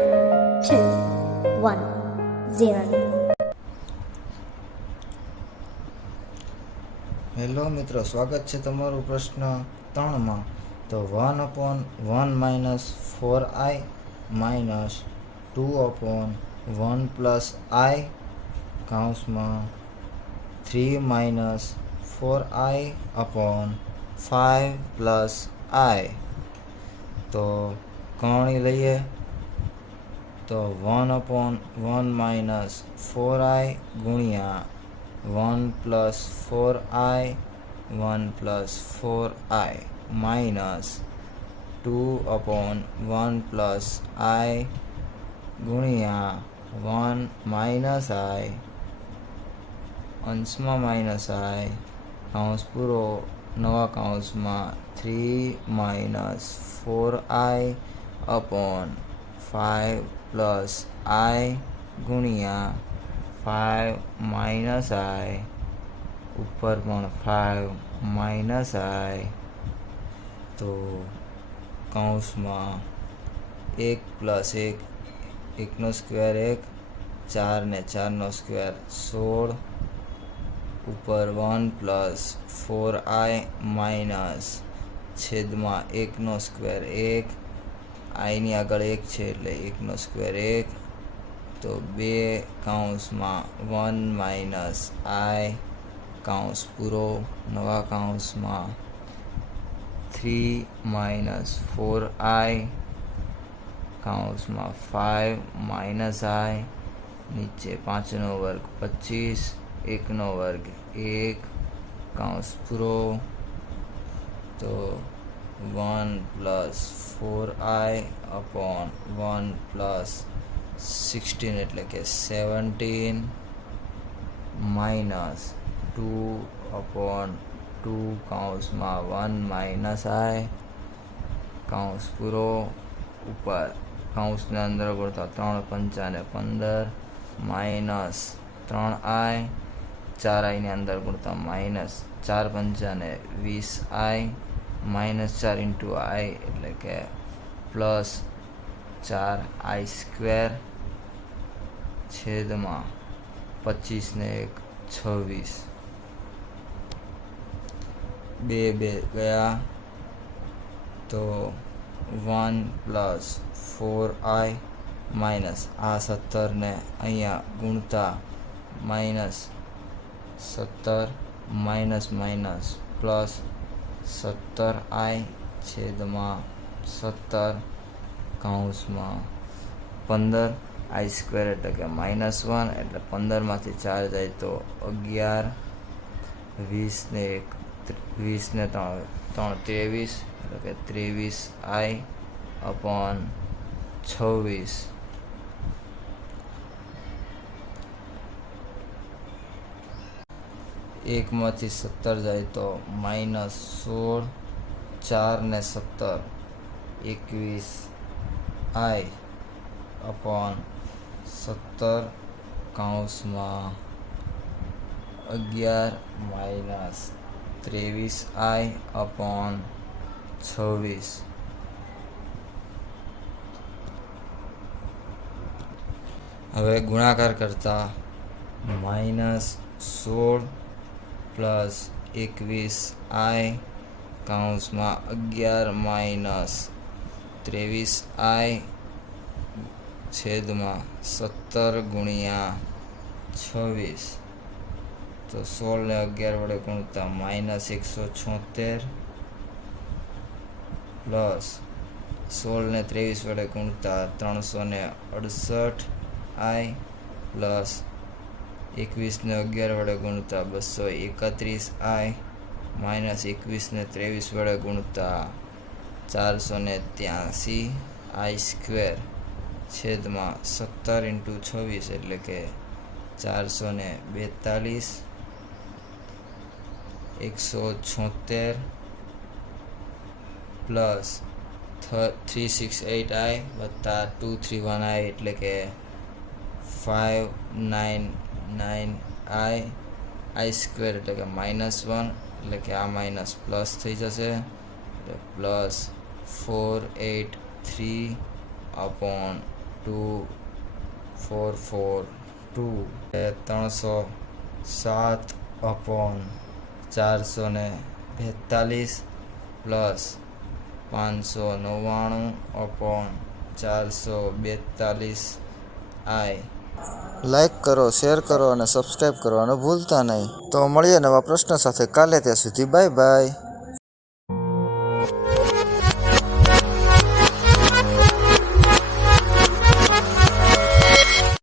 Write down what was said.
2 1 0. Hello મિત્રો, સ્વાગત છે તમારું પ્રશ્ન 3માં. તો 1/1 - 4i માઇનસ 2/1 + i કૌંસમાં 3 - 4i/5 + i. તો કૌણી લઈએ તો 1/1 - 4i ગુણ્યા 1 + 4i 1 + 4i માઇનસ 2/1 + i ગુણ્યા 1 - i અંશમાં -i કૌંસ પૂરો નવા કૌંસમાં 3 - 4i/5 + i ગુણ્યા 5 - i ઉપર પણ 5 - i. તો કૌંસમાં 1 + 1 1 સ્ક્વેર 1 4 ને 4 સ્ક્વેર 16 ઉપર 1 + 4i માઇનસ છેદમાં 1 સ્ક્વેર 1 આઈની આગળ 1 છે એટલે 1 સ્ક્વેર 1. તો 2 કૌંસમાં 1 - i કૌંસ પૂરો નવા કૌંસમાં 3 - 4i કૌંસમાં 5 - i નીચે 5 વર્ગ 25 1 વર્ગ 1 કૌંસ પૂરો. તો 1 + 4i/1 + 16 એટલે કે 17 માઇનસ 2/2 કૌંસમાં 1 - i કૌંસ પૂરો ઉપર કૌંસને અંદર ગોળતા 3 × 5 = 15 માઇનસ 3i 4i ની અંદર ગુણતા -4 × 5 = 20i -4 × i એટલે કે +4i² છેદમાં 25 ને 1 26. 2 ગયા તો 1 + 4i માઇનસ આ 17 ને અહીંયા ગુણતા -17 પ્લસ 17i છેદમાં 17 કૌંસમાં 15i² એટલે કે -1 એટલે 15માંથી 4 જાય તો 11 20 ને 3 23 એટલે કે 23i/26. એકમાંથી 17 જાય તો -16 4 ને 17 21i/17 કૌંસમાં 11 - 23i/26. હવે ગુણાકાર કરતા -16 + 21i કૌંસમાં 11 - 23i છેદમાં 17 ગુણ્યા 26. તો 16 ને 11 વડે ગુણતા -176 પ્લસ 16 ને 23 વડે ગુણતા 368i પ્લસ 21 ને 11 વડે ગુણતા 231i માઇનસ 21 ને 23 વડે ગુણતા 483i² છેદમાં 17 × 26 એટલે કે 442 176 પ્લસ 368i વત્તા 231i એટલે કે 599i i² એટલે કે -1 એટલે કે આ માઇનસ પ્લસ થઈ જશે એટલે +483/2 2442 એ 307/442 પ્લસ 599/442 આઈ. લાઈક કરો, શેર કરો અને સબસ્ક્રાઈબ કરવાનું ભૂલતા નહીં. તો મળીએ નવા પ્રશ્ન સાથે કાલે. ત્યાં સુધી બાય બાય.